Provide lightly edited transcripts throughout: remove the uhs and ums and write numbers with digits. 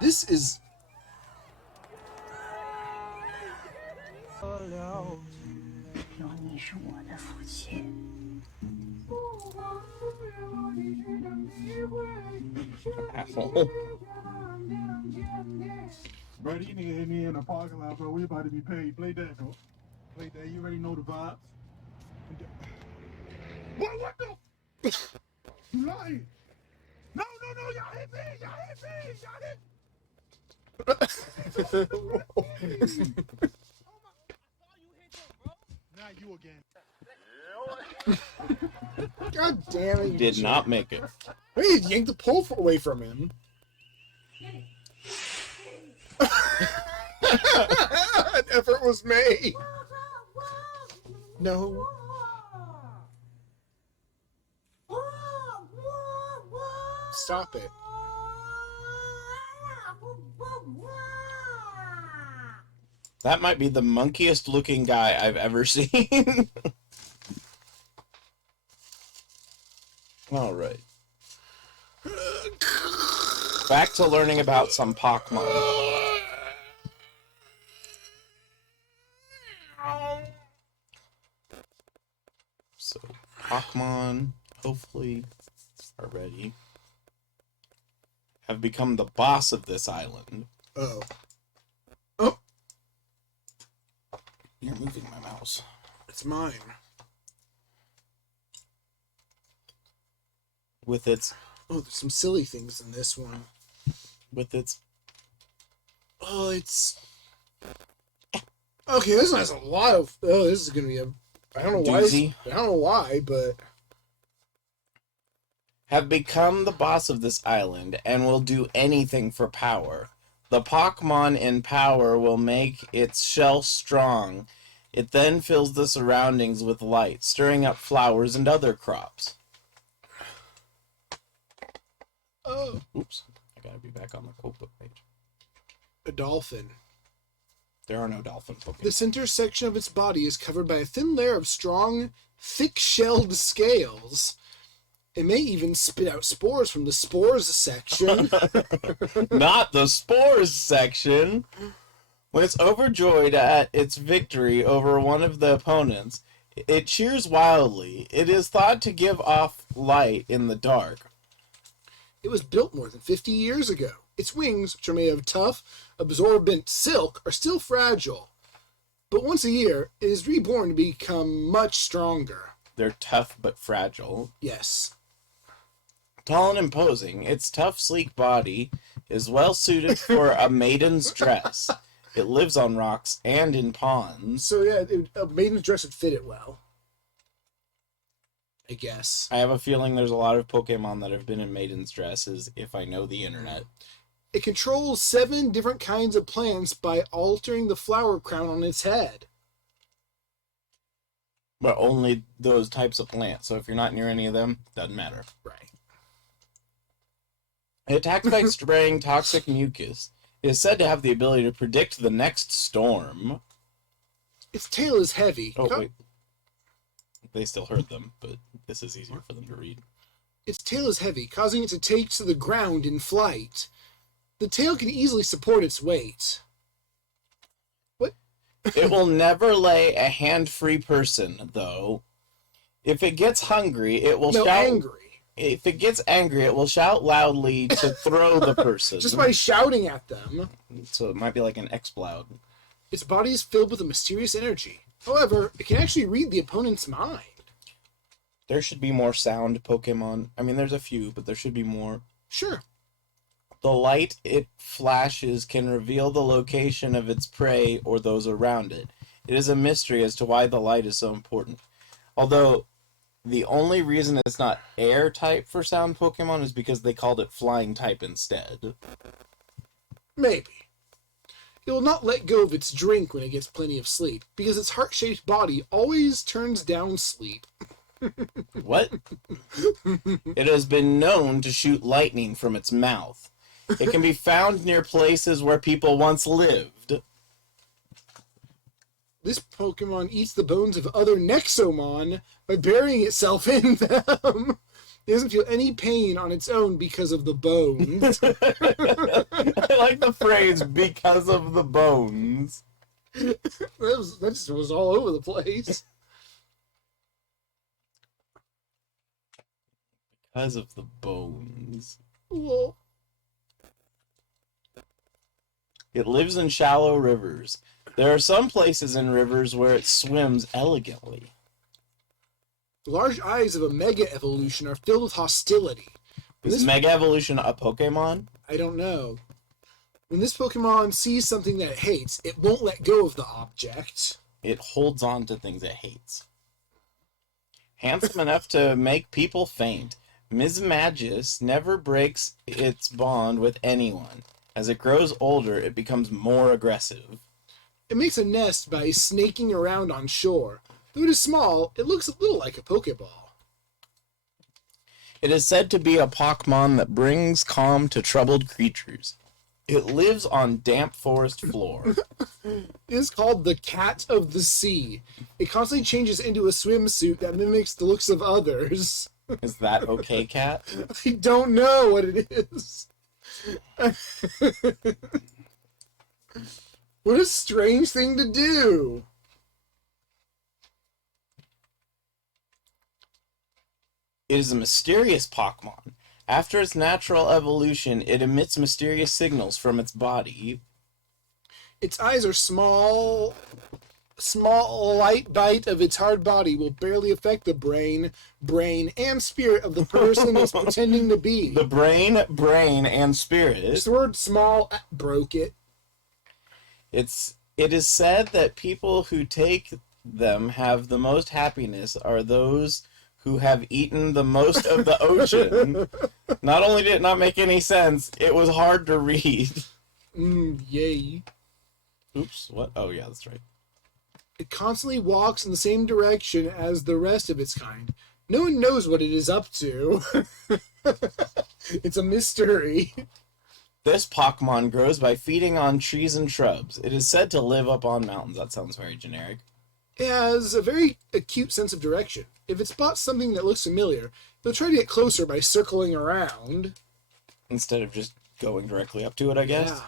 This is... Asshole. Bro, these niggas hit me in the parking lot, bro. We about to be paid. Play that, bro. Play that. You already know the vibes. What the? You lying? No, y'all hit me. Y'all hit me. Y'all hit Not you again. God damn it. Did not make it. Hey, you yanked the pole away from him. An effort was made. No. Stop it. That might be the monkiest looking guy I've ever seen. All right. Back to learning about some Pokemon. So, Pokemon, hopefully, are ready. Have become the boss of this island. Oh. Oh. You're moving my mouse. It's mine. With its... Oh, there's some silly things in this one. With its... Oh, it's... Okay, this one has a lot of... Oh, this is going to be a... I don't know doozy. why. I don't know why, but... Have become the boss of this island and will do anything for power. The Pokemon in power will make its shell strong. It then fills the surroundings with light, stirring up flowers and other crops. Oh. Oops. I gotta be back on the quote book page. A dolphin. There are no dolphin Pokemon. The center section of its body is covered by a thin layer of strong, thick-shelled scales. It may even spit out spores from the spores section. Not the spores section. When it's overjoyed at its victory over one of the opponents, it cheers wildly. It is thought to give off light in the dark. It was built more than 50 years ago. Its wings, which are made of tough, absorbent silk, are still fragile. But once a year, it is reborn to become much stronger. They're tough but fragile. Yes. Tall and imposing, its tough, sleek body is well suited for a maiden's dress. It lives on rocks and in ponds. So yeah, a maiden's dress would fit it well. I guess. I have a feeling there's a lot of Pokemon that have been in maiden's dresses, if I know the internet. It controls 7 different kinds of plants by altering the flower crown on its head. But only those types of plants, so if you're not near any of them, doesn't matter. Right. It attacks by spraying toxic mucus. It is said to have the ability to predict the next storm. Its tail is heavy. Oh, wait. They still heard them, but this is easier for them to read. Its tail is heavy, causing it to take to the ground in flight. The tail can easily support its weight. What? It will never lay a hand-free person, though. If it gets hungry, it will shout... angry. If it gets angry, it will shout loudly to throw the person. Just by shouting at them. So it might be like an X-Bloud. Its body is filled with a mysterious energy. However, it can actually read the opponent's mind. There should be more sound Pokemon. I mean, there's a few, but there should be more. Sure. The light it flashes can reveal the location of its prey or those around it. It is a mystery as to why the light is so important. Although, the only reason it's not air type for sound Pokemon is because they called it flying type instead. Maybe. It will not let go of its drink when it gets plenty of sleep, because its heart-shaped body always turns down sleep. What? It has been known to shoot lightning from its mouth. It can be found near places where people once lived. This Pokemon eats the bones of other Nexomon by burying itself in them. It doesn't feel any pain on its own because of the bones. I like the phrase "because of the bones." That just was all over the place. Because of the bones. Well, It lives in shallow rivers. There are some places in rivers where it swims elegantly. the large eyes of a mega evolution are filled with hostility. Is Mega Evolution a Pokemon? I don't know. When this Pokemon sees something that it hates, it won't let go of the object. It holds on to things it hates. Handsome enough to make people faint, Ms. Magus never breaks its bond with anyone. As it grows older, it becomes more aggressive. It makes a nest by snaking around on shore. Though it is small, it looks a little like a Pokeball. It is said to be a Pokemon that brings calm to troubled creatures. It lives on damp forest floor. It is called the Cat of the Sea. It constantly changes into a swimsuit that mimics the looks of others. Is that okay, Cat? I don't know what it is. What a strange thing to do. It is a mysterious Pokemon. After its natural evolution, it emits mysterious signals from its body. Its eyes are small. Small light bite of its hard body will barely affect the brain, and spirit of the person it's pretending to be. The brain, and spirit. Just the word small broke it. It is said that people who take them have the most happiness are those who have eaten the most of the ocean. Not only did it not make any sense, it was hard to read. Yay. Oops, what? Oh yeah, that's right. It constantly walks in the same direction as the rest of its kind. No one knows what it is up to. It's a mystery. This Pokemon grows by feeding on trees and shrubs. It is said to live up on mountains. That sounds very generic. It has a very acute sense of direction. If it spots something that looks familiar, it'll try to get closer by circling around. Instead of just going directly up to it, I guess. Yeah.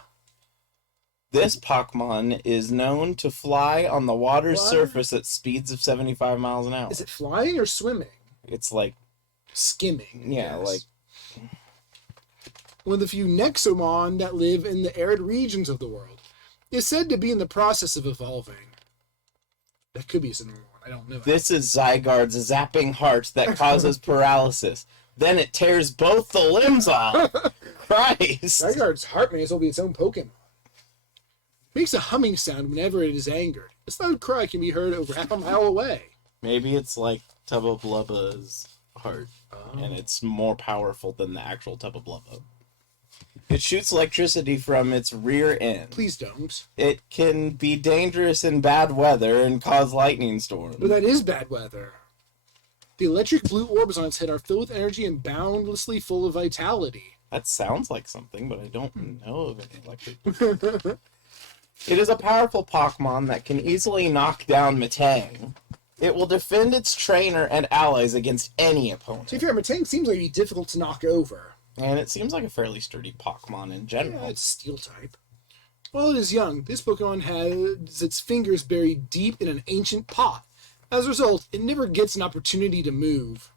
This Pokemon is known to fly on the water's What? surface at speeds of 75 miles an hour. Is it flying or swimming? It's like, Skimming. yeah, yes. like, One of the few Nexomon that live in the arid regions of the world. It's said to be in the process of evolving. That could be a similar one. I don't know. this is Zygarde's zapping heart that causes paralysis. Then it tears both the limbs off. Christ. Zygarde's heart may as well be its own Pokemon. It makes a humming sound whenever it is angered. Its loud cry can be heard over half a mile away. Maybe it's like Tubba Blubba's heart, and it's more powerful than the actual Tubba Blubba. It shoots electricity from its rear end. Please don't. It can be dangerous in bad weather and cause lightning storms. But that is bad weather. The electric blue orbs on its head are filled with energy and boundlessly full of vitality. That sounds like something, but I don't know of any electric. It is a powerful Pokemon that can easily knock down Metang. It will defend its trainer and allies against any To opponent. be fair, Metang seems like it'd be difficult to knock over. And it seems like a fairly sturdy Pokemon in general. Yeah, it's steel type. While it is young, this Pokemon has its fingers buried deep in an ancient pot. As a result, it never gets an opportunity to move.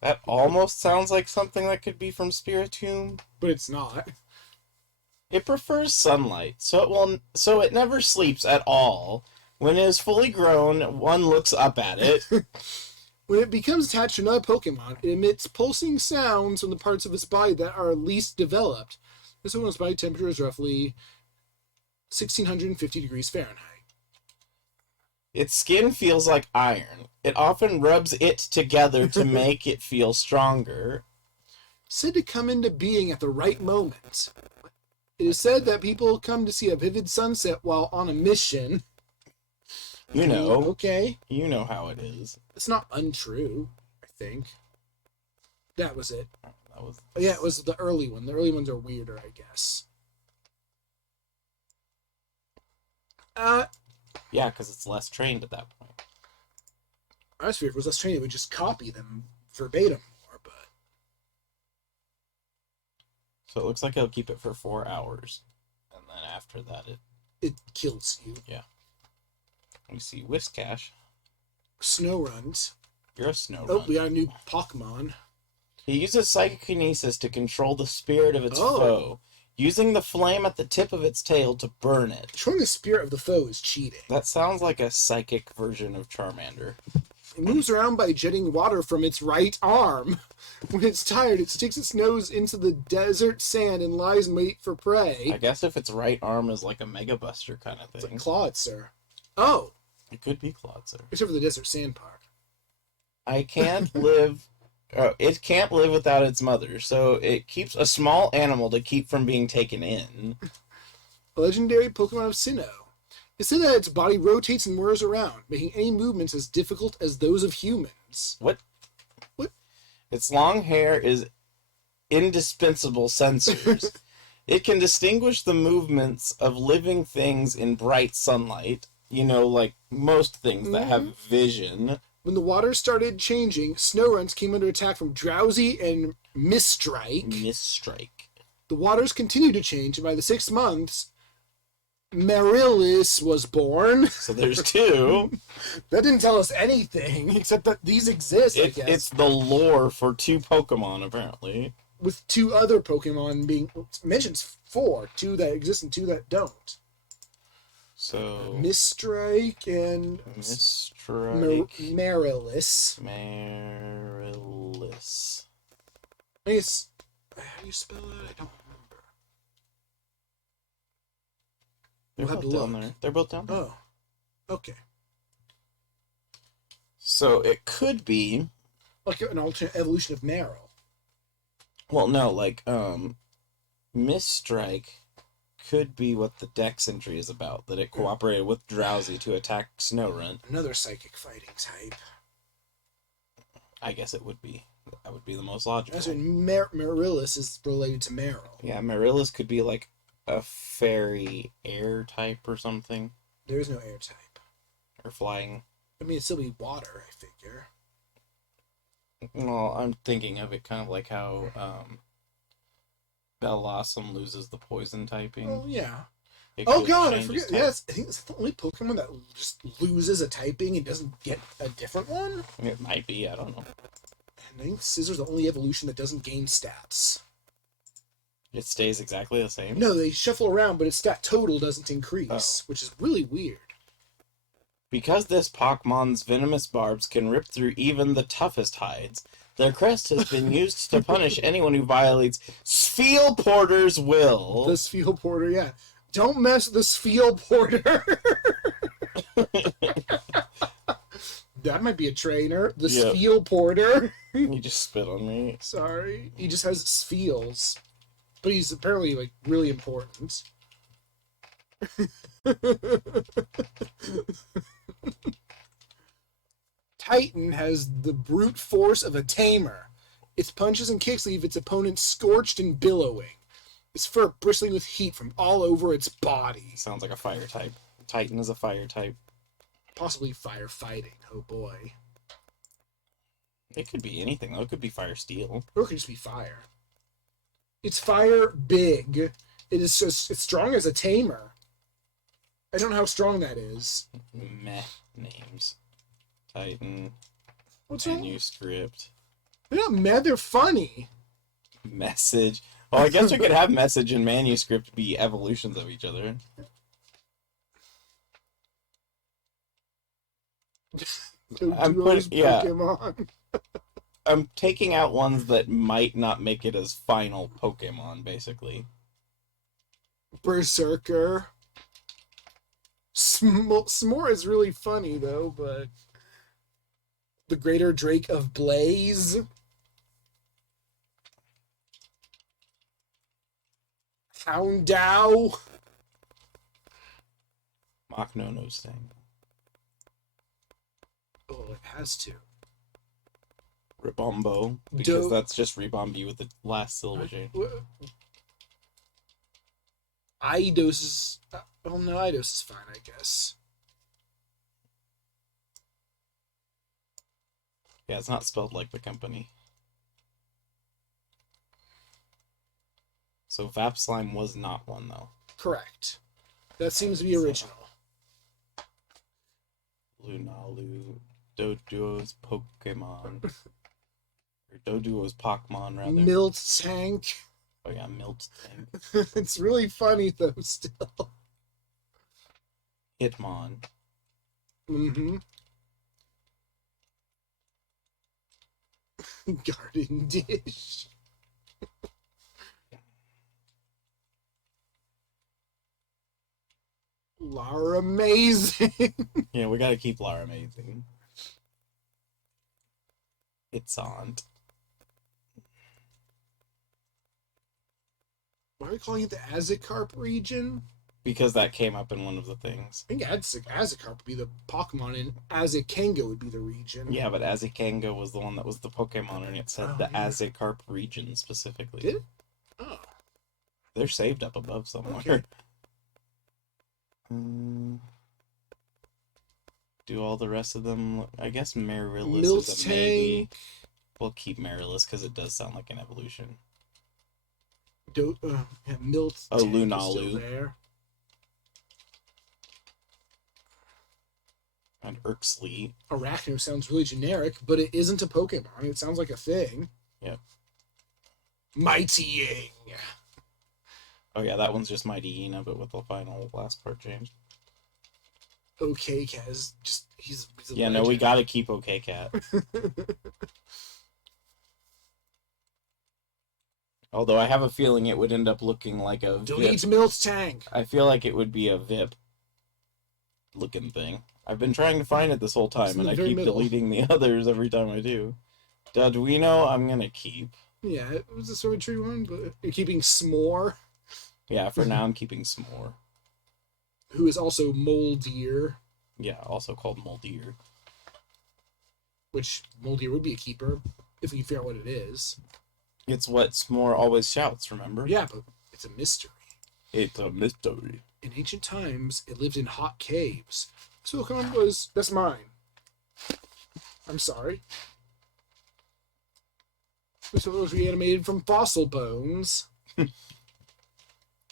That almost sounds like something that could be from Spiritomb. But it's not. It prefers sunlight, so it never sleeps at all. When it is fully grown, one looks up at it. When it becomes attached to another Pokemon, it emits pulsing sounds from the parts of its body that are least developed. This Pokemon's body temperature is roughly 1650 degrees Fahrenheit. Its skin feels like iron. It often rubs it together to make it feel stronger. Said to come into being at the right moment. It is said that people come to see a vivid sunset while on a mission. You know. Okay. You know how it is. It's not untrue, I think. That was it. That was... Yeah, it was the early one. The early ones are weirder, I guess. Yeah, because it's less trained at that point. I was feared if it was less trained, it would just copy them verbatim more, but So it looks like he'll keep it for 4 hours. And then after that, It kills you. we see Whiskash. Snow runs. You're a snow Oh, run. we got a new Pokemon. He uses psychokinesis to control the spirit of its Oh. foe, using the flame at the tip of its tail to burn it. Showing the spirit of the foe is cheating. That sounds like a psychic version of Charmander. It moves around by jetting water from its right arm. When it's tired, it sticks its nose into the desert sand and lies in wait for prey. I guess if its right arm is like a Mega Buster kind of It's like thing. Clawitzer. Oh, It could be Clawitzer. except for the desert sand part. I can't live... it can't live without its mother, so it keeps a small animal to keep from being taken in. A legendary Pokemon of Sinnoh. It's said that its body rotates and whirs around, making any movements as difficult as those of humans. What? What? Its long hair is indispensable sensors. It can distinguish the movements of living things in bright sunlight. You know, like most things that have vision. When the water started changing, Snoruns came under attack from Drowsy and Miststrike. Misstrike. The waters continued to change, and by the 6 months, Marilis was born. So there's two. That didn't tell us anything, except that these exist, I guess. It's the lore for 2 Pokemon, apparently. With 2 other Pokemon being... It mentions 4. 2 that exist and 2 that don't. So... Miststrike and... Misstrike. Marilis. Marilis. I guess... How do you spell that? I don't remember. They're We'll have both to down look. there. They're both down there. Oh. Okay. So it could be... Like an alternate evolution of Meryl. Well, no, like, Misstrike could be what the Dex entry is about, that it cooperated with Drowsy to attack Snorunt. Another psychic fighting type. I guess it would be. That would be the most logical. That's when Marilis is related to Meryl. Yeah, Marilis could be like a fairy air type or something. There is no air type. Or flying. I mean, it'd still be water, I figure. Well, I'm thinking of it kind of like how Bellossom loses the poison typing. Oh, yeah. It Oh, could God, I change forget. its type. Yes, I think it's the only Pokemon that just loses a typing and doesn't get a different one. It might be, I don't know. And I think Scissor's the only evolution that doesn't gain stats. It stays exactly the same. No, they shuffle around, but its stat total doesn't increase, Oh. which is really weird. Because this Pokemon's venomous barbs can rip through even the toughest hides, their crest has been used to punish anyone who violates Spheal Porter's will. The Spheal Porter, yeah. Don't mess with the Spheal Porter. That might be a trainer. The Yep. Spheal Porter. You just spit on me. Sorry. He just has Spheals. But he's apparently, like, really important. Titan has the brute force of a tamer. Its punches and kicks leave its opponent scorched and billowing. Its fur bristling with heat from all over its body. Sounds like a fire type. Titan is a fire type. Possibly firefighting. Oh boy. It could be anything, though. It could be fire steel. Or it could just be fire. It's fire big. It is just, it's strong as a tamer. I don't know how strong that is. Meh names. Titan. What's wrong? Manuscript. They're not mad, they're funny. Message. Well, I guess we could have message and manuscript be evolutions of each other. Pokemon. I'm taking out ones that might not make it as final Pokemon, basically. Berserker. S'more is really funny, though, but... The Greater Drake of Blaze. Houndow. Mach no Sting. Oh, it has to. Ribombo. Because Do- that's just Ribombi with the last syllable change. Eidos is... well, no, Eidos is fine, I guess. Yeah, it's not spelled like the company. So Vap Slime was not one, though. Correct. That seems to be original. Lunalu, Doduo's Pokemon. Or Doduo's Pokemon, rather. Milt Tank. Oh yeah, Milt Tank. It's really funny, though, still. Hitmon. Mm-hmm. Garden Dish. Lara Amazing. Yeah, we gotta keep Lara amazing. It's on. Why are we calling it the Azikarp region? Because that came up in one of the things. I think Azikarp would be the Pokemon, and Azikenga would be the region. Yeah, but Azikanga was the one that was the Pokemon, and it said the yeah. Azikarp region specifically. Did it? Oh. They're saved up above somewhere. Okay. Do all the rest of them... I guess Marilis Milt is a maybe. Tank. We'll keep Marilis because it does sound like an evolution. Milt Oh, Tank is Lunalu. still there. And Urkslee. Arachno sounds really generic, but it isn't a Pokemon. It sounds like a thing. Yep. Mightying. Oh yeah, that one's just Mighty Ina, but with the final last part changed. Okay, Kaz. He's a Yeah, no, we gotta keep OK Cat. Although I have a feeling it would end up looking like a Delete VIP. Milt Tank. I feel like it would be a VIP looking thing. I've been trying to find it this whole It's time, in and the I very keep middle. deleting the others every time I do. Duduino, I'm gonna keep. Yeah, it was a Sword Tree one, but you're keeping S'more, Yeah, for now I'm keeping S'more. who is also Moldier, Yeah, also called Moldier. which Moldier would be a keeper if we figure out what it is. It's what S'more always shouts, remember? Yeah, but it's a mystery. It's a mystery. In ancient times, it lived in hot caves. This Pokemon was... That's mine. I'm sorry. This one was reanimated from fossil bones.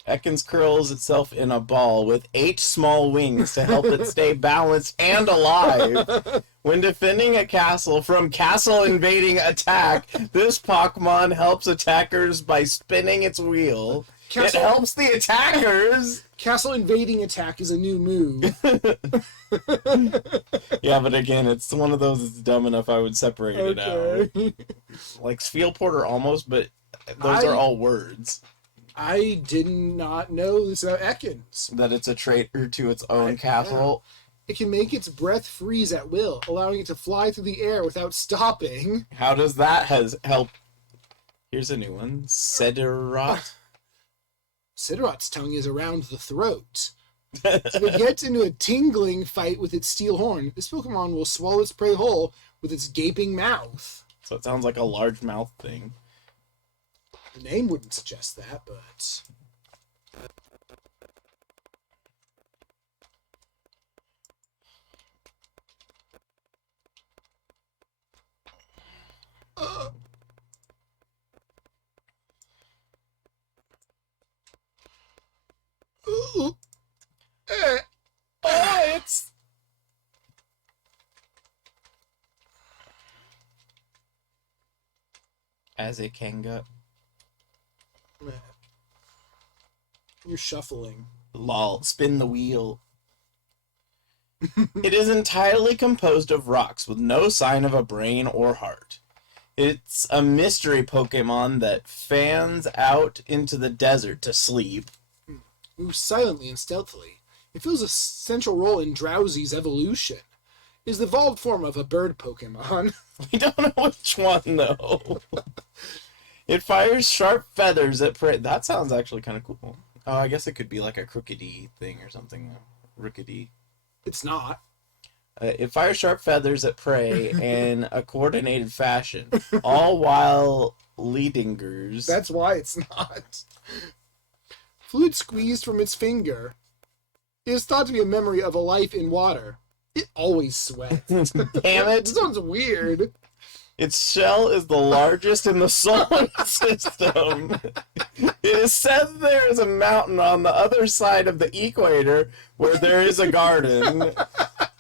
Ekans curls itself in a ball with 8 small wings to help it stay balanced and alive. When defending a castle from castle invading attack, this Pokemon helps attackers by spinning its wheel. Castle- It helps the attackers! Castle invading attack is a new move. Yeah, but again, it's one of those that's dumb enough I would separate it out. Okay. Like Field Porter almost, but those are all words. I did not know this about Ekans. That it's a traitor to its own castle. It can make its breath freeze at will, allowing it to fly through the air without stopping. How does that help? Here's a new one. Cedorot. Sidorot's tongue is around the throat. If it gets into a tingling fight with its steel horn, this Pokemon will swallow its prey whole with its gaping mouth. So it sounds like a large mouth thing. The name wouldn't suggest that, but... Oh, it's... Azikanga. You're shuffling. Lol. Spin the wheel. It is entirely composed of rocks with no sign of a brain or heart. It's a mystery Pokemon that fans out into the desert to sleep. Moves silently and stealthily. It fills a central role in Drowsy's evolution. It is the evolved form of a bird Pokemon. We don't know which one, though. It fires sharp feathers at prey. That sounds actually kind of cool. Oh, I guess it could be like a crookedy thing or something. Rookedy. It's not. It fires sharp feathers at prey in a coordinated fashion, all while leadingers. That's why it's not. Fluid squeezed from its finger. It is thought to be a memory of a life in water. It always sweats. Damn it! This sounds weird. Its shell is the largest in the solar system. It is said there is a mountain on the other side of the equator where there is a garden.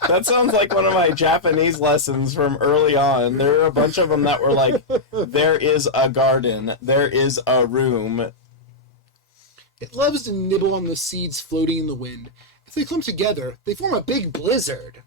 That sounds like one of my Japanese lessons from early on. There were a bunch of them that were like, there is a garden, there is a room. It loves to nibble on the seeds floating in the wind. If they clump together, they form a big blizzard.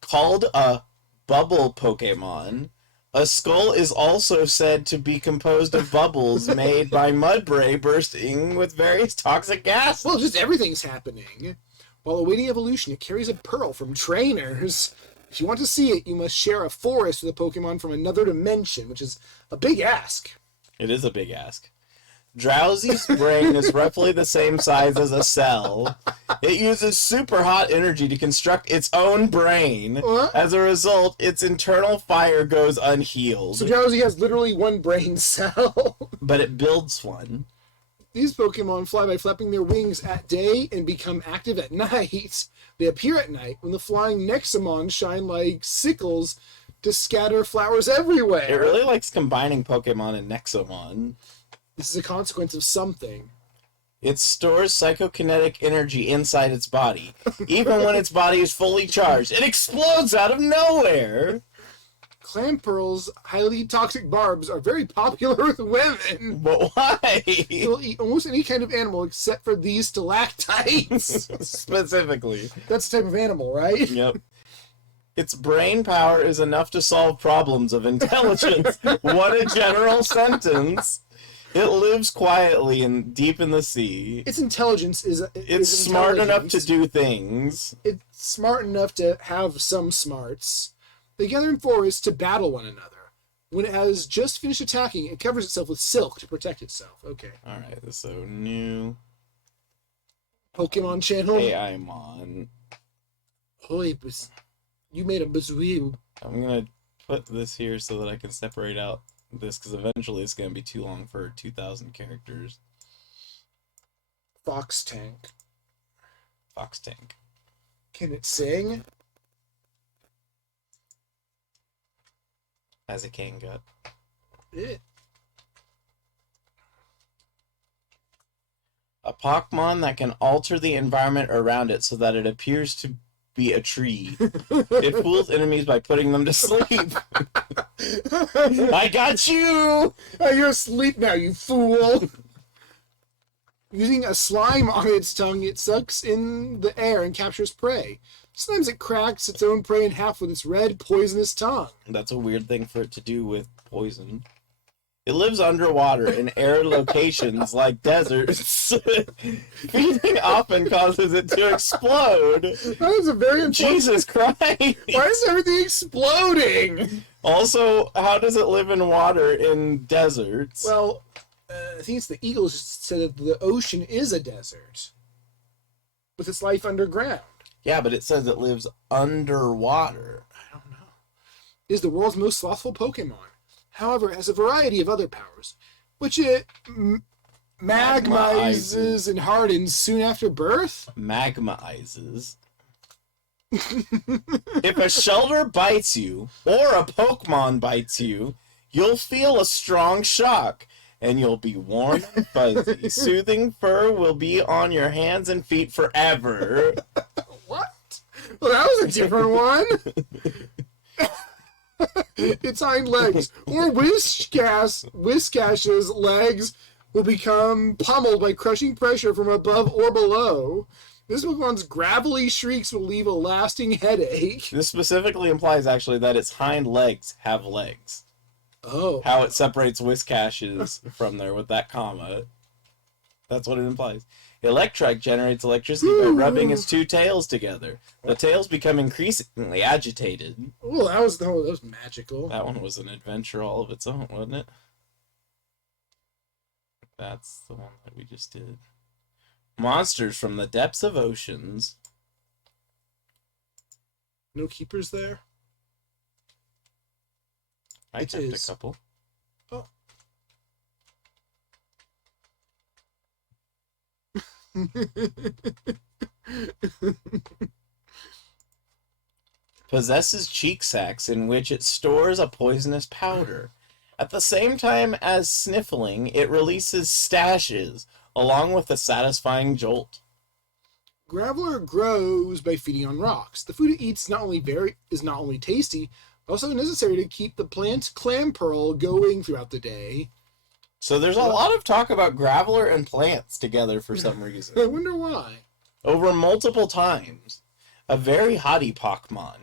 Called a bubble Pokemon, a skull is also said to be composed of bubbles made by mudbray bursting with various toxic gases. Well, just everything's happening. While awaiting evolution, it carries a pearl from trainers. If you want to see it, you must share a forest with a Pokemon from another dimension, which is a big ask. It is a big ask. Drowsy's brain is roughly the same size as a cell. It uses super hot energy to construct its own brain. What? As a result, its internal fire goes unhealed. So Drowsy has literally one brain cell. But it builds one. These Pokemon fly by flapping their wings at day and become active at night. They appear at night when the flying Nexamon shine like sickles to scatter flowers everywhere. It really likes combining Pokemon and Nexomon. This is a consequence of something. It stores psychokinetic energy inside its body. Even when its body is fully charged, it explodes out of nowhere. Clampearl's highly toxic barbs are very popular with women. But why? It'll eat almost any kind of animal except for these stalactites. Specifically. That's the type of animal, right? Yep. Its brain power is enough to solve problems of intelligence. What a general sentence. It lives quietly and deep in the sea. Its intelligence is It's smart enough to do things. It's smart enough to have some smarts. They gather in forests to battle one another. When it has just finished attacking, it covers itself with silk to protect itself. Okay. Alright, so new Pokemon channel. AI-mon. Hoy, you made a bazooie. I'm gonna put this here so that I can separate out this, because eventually it's gonna be too long for 2,000 characters. Fox tank. Fox Tank. Can it sing? Has a cane gut. It. A Pokemon that can alter the environment around it so that it appears to be a tree. It fools enemies by putting them to sleep. I got you! Oh, you're asleep now, you fool! Using a slime on its tongue, it sucks in the air and captures prey. Sometimes it cracks its own prey in half with its red, poisonous tongue. That's a weird thing for it to do with poison. It lives underwater in arid locations like deserts. Feeding often causes it to explode. That is a very important... Jesus Christ! Why is everything exploding? Also, how does it live in water in deserts? Well, I think it's the Eagles said that the ocean is a desert. With its life underground. Yeah, but it says it lives underwater. I don't know. It is the world's most slothful Pokemon. However, it has a variety of other powers, which it magmizes and hardens soon after birth. Magmaizes. If a shelter bites you, or a Pokemon bites you, you'll feel a strong shock, and you'll be warm and fuzzy. Soothing fur will be on your hands and feet forever. What? Well, that was a different one. Its hind legs, or Whiskash's legs, will become pummeled by crushing pressure from above or below. This Pokemon's gravelly shrieks will leave a lasting headache. This specifically implies, actually, that its hind legs have legs. Oh. How it separates Whiskashes from there with that comma. That's what it implies. Electrike generates electricity by rubbing its two tails together. The tails become increasingly agitated. Oh, that was magical. That one was an adventure all of its own, wasn't it? That's the one that we just did. Monsters from the depths of oceans. No keepers there? I It kept is. a couple. Oh. possesses cheek sacs in which it stores a poisonous powder. At the same time as sniffling, it releases stashes, along with a satisfying jolt. Graveler grows by feeding on rocks. The food it eats is not only tasty, but also necessary to keep the plant clam pearl going throughout the day. So there's a lot of talk about Graveler and plants together for some reason. I wonder why. Over multiple times, a very haughty Pokemon,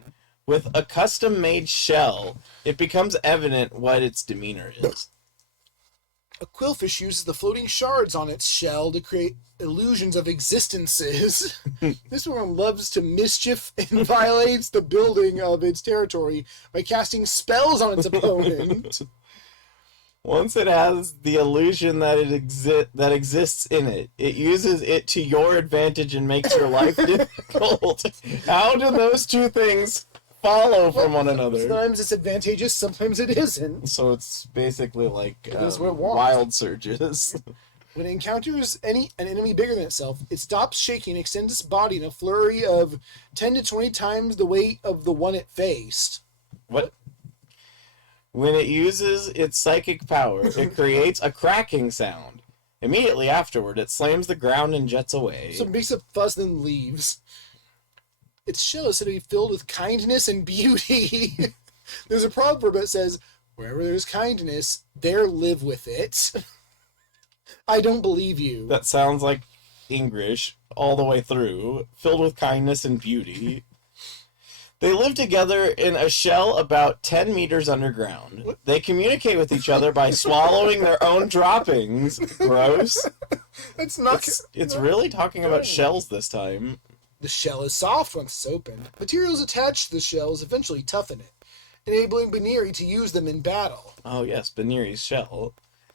with a custom-made shell, it becomes evident what its demeanor is. A quillfish uses the floating shards on its shell to create illusions of existences. This one loves to mischief and violates the building of its territory by casting spells on its opponent. Once it has the illusion that that exists in it, it uses it to your advantage and makes your life difficult. How do those two things follow from one another? Sometimes it's advantageous, sometimes it isn't. So it's basically like is what it wants. wild surges. When it encounters an enemy bigger than itself, it stops shaking and extends its body in a flurry of 10 to 20 times the weight of the one it faced. What? When it uses its psychic power, it creates a cracking sound. Immediately afterward, it slams the ground and jets away. So it makes a fuss and then leaves. Its shell is said to be filled with kindness and beauty. There's a proverb that says, wherever there's kindness, there live with it. I don't believe you. That sounds like English all the way through, filled with kindness and beauty. They live together in a shell about 10 meters underground. What? They communicate with each other by swallowing their own droppings. Gross. That's not... It's really talking about shells this time. The shell is soft once it's opened. Materials attached to the shells eventually toughen it, enabling Baneri to use them in battle. Oh yes, Baneri's shell.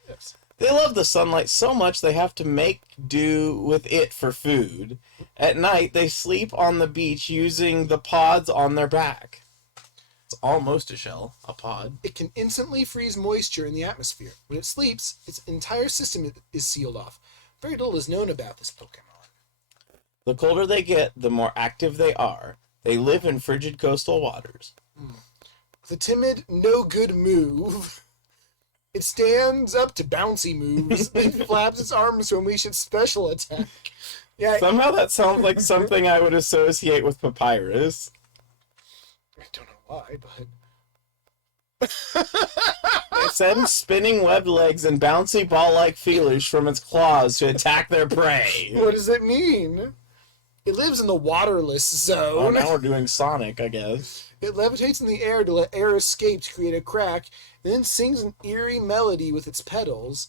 Yes. They love the sunlight so much they have to make do with it for food. At night, they sleep on the beach using the pods on their back. It's almost a shell, a pod. It can instantly freeze moisture in the atmosphere. When it sleeps, its entire system is sealed off. Very little is known about this Pokemon. The colder they get, the more active they are. They live in frigid coastal waters. The timid, no-good move. It stands up to bouncy moves and flaps its arms to unleash its special attack. Yeah, Somehow that sounds like something I would associate with Papyrus. I don't know why, but... It sends spinning webbed legs and bouncy ball-like feelers from its claws to attack their prey. What does it mean? It lives in the waterless zone. Oh, now we're doing Sonic, I guess. It levitates in the air to let air escape to create a crack, and then sings an eerie melody with its petals.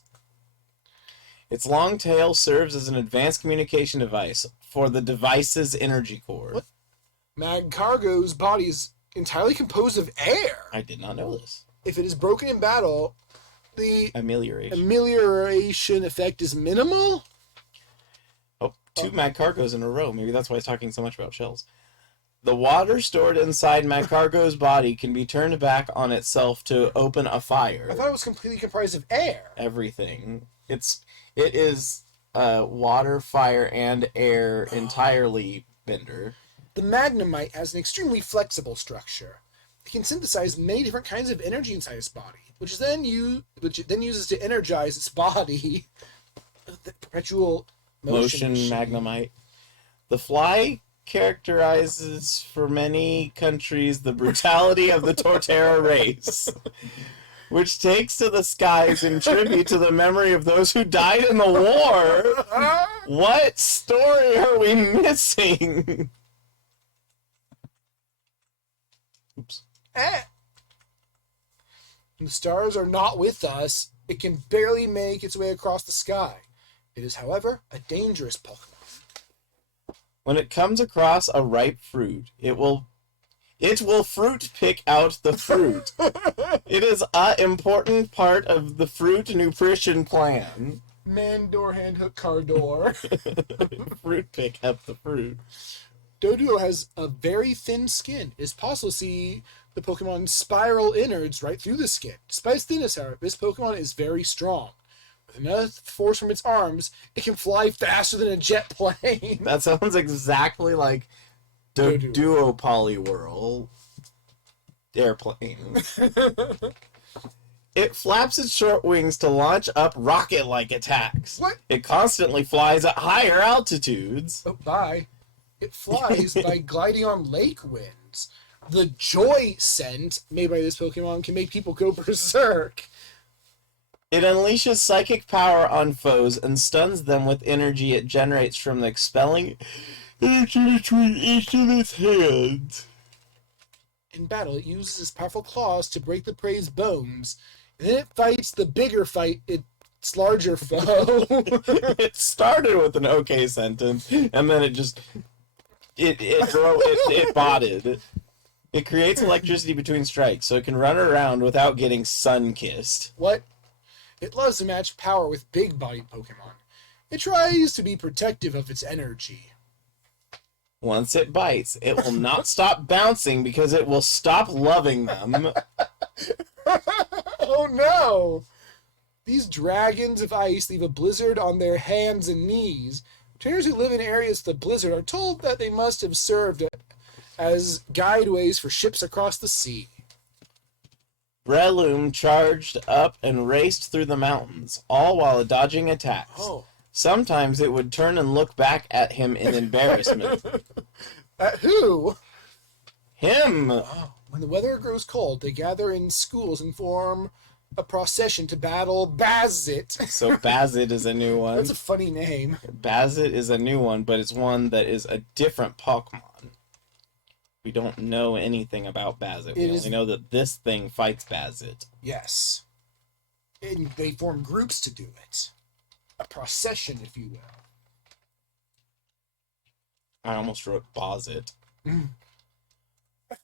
Its long tail serves as an advanced communication device for the device's energy core. What? Magcargo's body is entirely composed of air. I did not know this. If it is broken in battle, the amelioration effect is minimal? Oh, two Magcargos in a row. Maybe that's why he's talking so much about shells. The water stored inside Magcargo's body can be turned back on itself to open a fire. I thought it was completely comprised of air. Everything. It is water, fire, and air entirely bender. The Magnemite has an extremely flexible structure. It can synthesize many different kinds of energy inside its body, which it then uses to energize its body. The perpetual motion machine. Magnemite. The fly characterizes for many countries the brutality of the Torterra race, which takes to the skies in tribute to the memory of those who died in the war. What story are we missing? Oops. When the stars are not with us, it can barely make its way across the sky. It is, however, a dangerous Pokemon. When it comes across a ripe fruit, it will fruit pick out the fruit. It is an important part of the fruit nutrition plan. Mandor Handhook Cardor. Fruit pick up the fruit. Doduo has a very thin skin. It is possible to see the Pokemon spiral innards right through the skin. Despite its thinness, however, this Pokemon is very strong. With enough force from its arms, it can fly faster than a jet plane. That sounds exactly like Duo Poliwhirl. airplane. It flaps its short wings to launch up rocket-like attacks. What? It constantly flies at higher altitudes. Oh, bye. It flies by gliding on lake winds. The joy scent made by this Pokemon can make people go berserk. It unleashes psychic power on foes and stuns them with energy it generates from expelling energy between each of its hands. In battle, it uses its powerful claws to break the prey's bones. And then it fights the bigger fight, its larger foe. It started with an okay sentence, and then it just it botted. It creates electricity between strikes, so it can run around without getting sun-kissed. What? It loves to match power with big-bodied Pokemon. It tries to be protective of its energy. Once it bites, it will not stop bouncing because it will stop loving them. Oh no! These dragons of ice leave a blizzard on their hands and knees. Trainers who live in areas with a blizzard are told that they must have served as guideways for ships across the sea. Breloom charged up and raced through the mountains, all while dodging attacks. Oh. Sometimes it would turn and look back at him in embarrassment. At who? Him! Oh. When the weather grows cold, they gather in schools and form a procession to battle Bazit. So Bazit is a new one. That's a funny name. Bazit is a new one, but it's one that is a different Pokemon. We don't know anything about Bazit. We only know that this thing fights Bazit. Yes. And they form groups to do it. A procession, if you will. I almost wrote Bazit.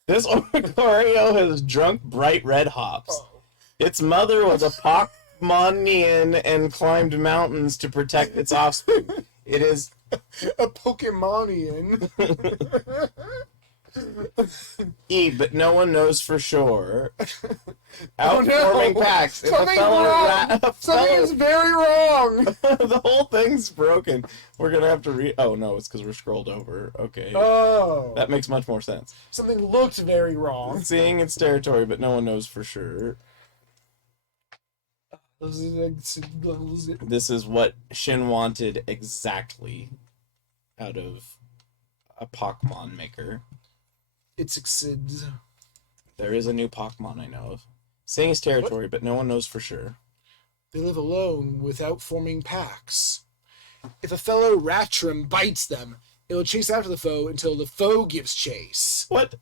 This Oricorio has drunk bright red hops. Oh. Its mother was a Pokemonian and climbed mountains to protect its offspring. It is a Pokemonian. But no one knows for sure. Oh, no. Outforming packs. Something's wrong. Something is very wrong. The whole thing's broken. We're gonna have to read. Oh no, it's because we're scrolled over. Okay. Oh. That makes much more sense. Something looked very wrong. Seeing its territory, but no one knows for sure. This is what Shin wanted exactly out of a Pokemon maker. It's excids. There is a new Pokemon I know of. Saying his territory, but no one knows for sure. They live alone without forming packs. If a fellow Ratrum bites them, it will chase after the foe until the foe gives chase. What?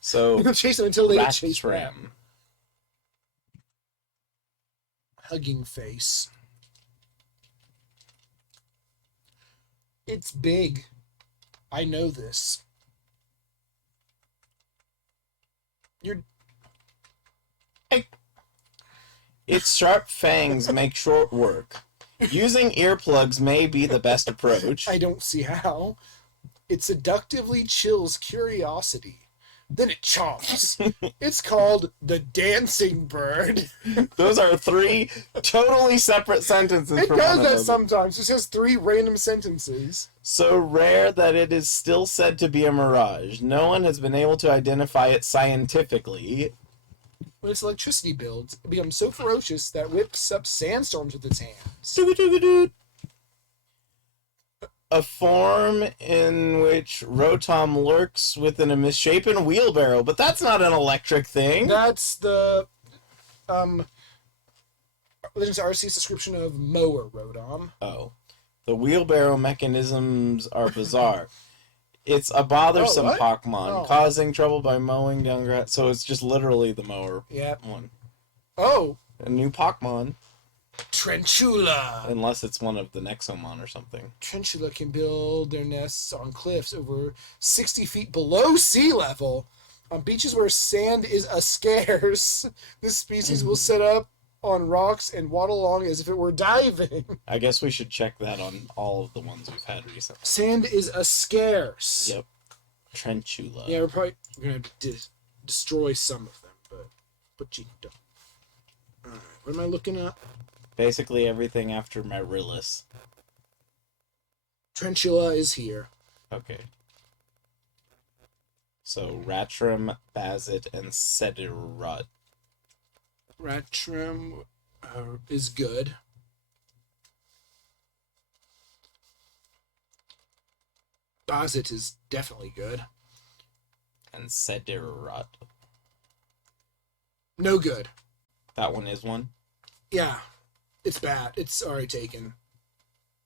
So It'll chase them until they chase Ratram. them. Hugging face. It's big. I know this. Its sharp fangs make short work. Using earplugs may be the best approach. I don't see how. It seductively chills curiosity. Then it chomps. It's called the dancing bird. Those are three totally separate sentences. It from does one that another. sometimes. It says 3 random sentences. So rare that it is still said to be a mirage. No one has been able to identify it scientifically. When its electricity builds, it becomes so ferocious that it whips up sandstorms with its hands. A form in which Rotom lurks within a misshapen wheelbarrow, but that's not an electric thing. That's the Legends Arceus description of Mower Rotom. Oh. The wheelbarrow mechanisms are bizarre. It's a bothersome what? Pokemon, Oh. causing trouble by mowing down grass. So it's just literally the mower Yep. one. Oh, A new Pokemon, Trenchula. unless it's one of the Nexomon or something. Trenchula can build their nests on cliffs over 60 feet below sea level. On beaches where sand is scarce, this species will set up on rocks and waddle along as if it were diving. I guess we should check that on all of the ones we've had recently. Sand is scarce. Yep. Trenchula. Yeah, we're probably going to destroy some of them, but you don't. Alright, what am I looking at? Basically everything after Marillis. Trenchula is here. Okay. So Ratrim, Bazit, and Sedirut. Ratrim is good. Bazit is definitely good. And Sedirut. No good. That one is one. Yeah, it's bad. It's already taken.